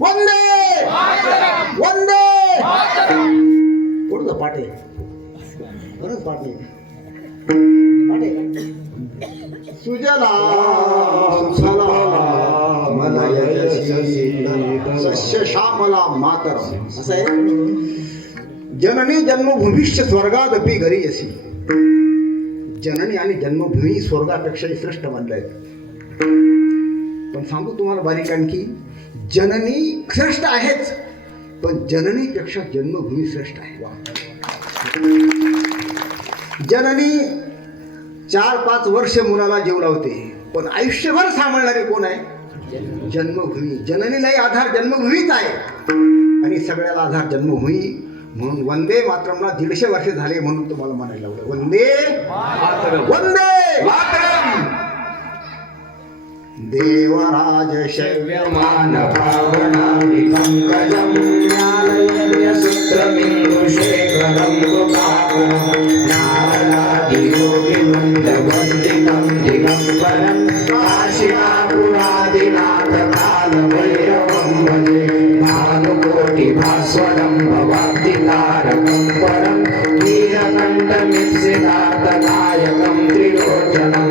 वंदे! वंदे! कोणतं पाटे बरंच पाटे पाटे सुजला सुफला सस्य श्यामला मातर असं आहे? जननी जन्मभूमीश्च स्वर्गादपी घरी असी जननी आणि जन्मभूमी स्वर्गापेक्षाही श्रेष्ठ मानले आहेत पण सांगू तुम्हाला बारीक आणखी जननी श्रेष्ठ आहेच. पण जननीपेक्षा जन्मभूमी श्रेष्ठ आहे. वा. जननी चार पाच वर्ष मुलाला जीव लावते पण आयुष्यभर सांभाळणारे कोण आहे? जन्मभूमी. जननीलाही आधार जन्मभूमीच आहे. आणि सगळ्याला आधार जन्मभूमी. म्हणून वंदे मातरमला दीडशे वर्ष झाले म्हणून तुम्हाला म्हणायला लावलं वंदे वंदे देवराज शव्यमान शैव्यमान भावनादिपङ्कजं ज्ञानयज्ञसूत्रमिन्दुशेखरं कृपाकरं नारदादियोगिवृन्दवन्दितं दिगम्बरं काशिकापुरादिनाथकालभैरवं भजे भानुकोटिभास्वरं भवाब्दितारकं परं नीलकण्ठमीप्सितार्थनायकं त्रिलोचनम्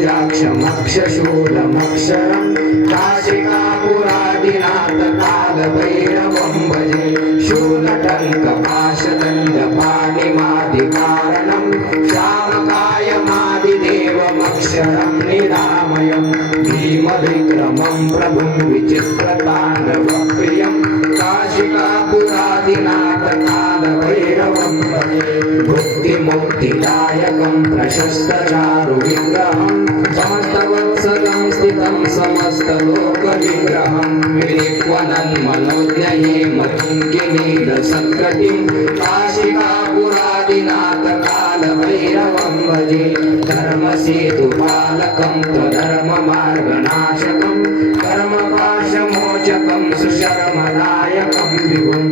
कालकालमम्बुजाक्षमक्षशूलमक्षरं काशिकापुरादिनाथ कालभैरवं भजे शूलटङ्कपाशदण्डपाणिमादिकारणं श्यामकायमादिदेवमक्षरं निरामयं भीमविक्रमं प्रभुं विचित्रताण्डवप्रियं काशिकापुरादिनाथ कालभैरवं भजे भुक्तिमुक्तिदायकं प्रशस्तचारुविग्रहं समस्तवत्सलं स्थितं समस्तलोकविग्रहं। विलिक्वनं मनोज्ञयेमकिङ्किनीदसत्कटिं काशिकापुरादिनाथ कालभैरवं भजे धर्मसेतुपालकं त्वधर्ममार्गनाशकं कर्मपाशमोचकं सुशर्मदायकं विभुं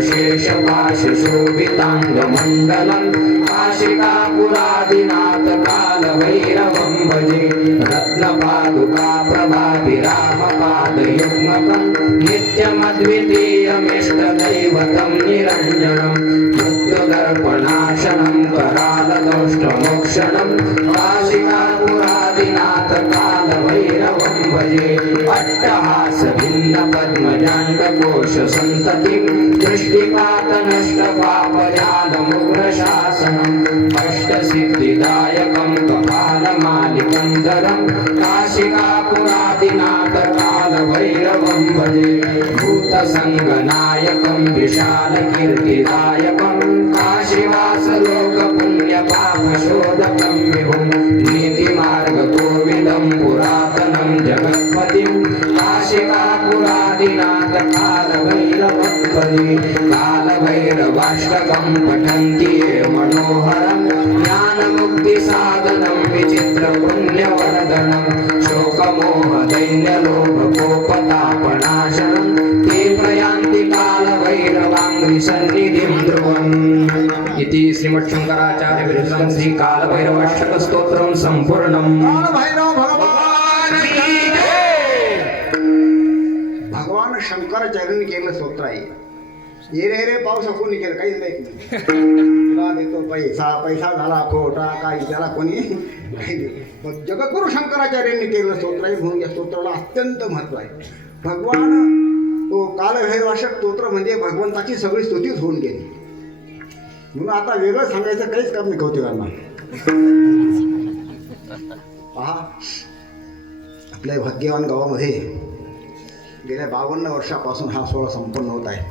स्वर्णवर्णशेषपाशशोभिताङ्गमण्डलं काशिकापुरादिनाथ कालभैरवं भजे रत्नपादुका प्रभाभिरामपादयुग्मकं नित्यमद्वितीयमिष्टदैवतं निरञ्जनं मृत्युदर्पणाशनं करालदौष्टमोक्षणं काशिकापुरादिनाथ कालभैरवं भजे अट्टहास भिन्न पद्मजाण्डकोश कपाल दृष्टिपातनष्टपापजालमुग्रशासनम् काशिका कपालमालिकन्दरं काल कालभैरवं भजे भूतसङ्गनायकं विशालकीर्तिदायकं काशीवासलोकपुण्यपापशोधकं विभुं नीतिमार्गकोविदं पुरातनं जगत्पतिं कालभैरवं भजे कालभैरवाष्टकं पठन्ति ये मनोहरं ज्ञानमुक्तिसाधनं विचित्रपुण्यवर्धनं शोकमोहदैन्यलोभकोपतापनाशनं ते प्रयान्ति कालभैरवाङ्घ्रिसन्निधिं ध्रुवम् इति श्रीमच्छङ्कराचार्यविरचितं श्रीकालभैरवाष्टकस्तोत्रं सम्पूर्णम् भैरव भगवान भगवान शंकराचार्यांनी केलेलं स्तोत्र आहे येरे रे पाऊस कोणी केलं काहीच नाही. तुला देतो पैसा पैसा झाला खोटा काही त्याला कोणी? काही देत. पण जगद्गुरु शंकराचार्यांनी केलेलं स्तोत्र आहे म्हणून या स्तोत्राला अत्यंत महत्त्व आहे. भगवान तो कालभैरवाशक स्तोत्र म्हणजे भगवंताची सगळी स्तुतीच होऊन गेली. म्हणून आता वेगळं सांगायचं काहीच काम नाही कौतिकांना. पहा आपल्या भाग्यवान गावामध्ये गेल्या बावन्न वर्षापासून हा सोहळा संपन्न होत आहे.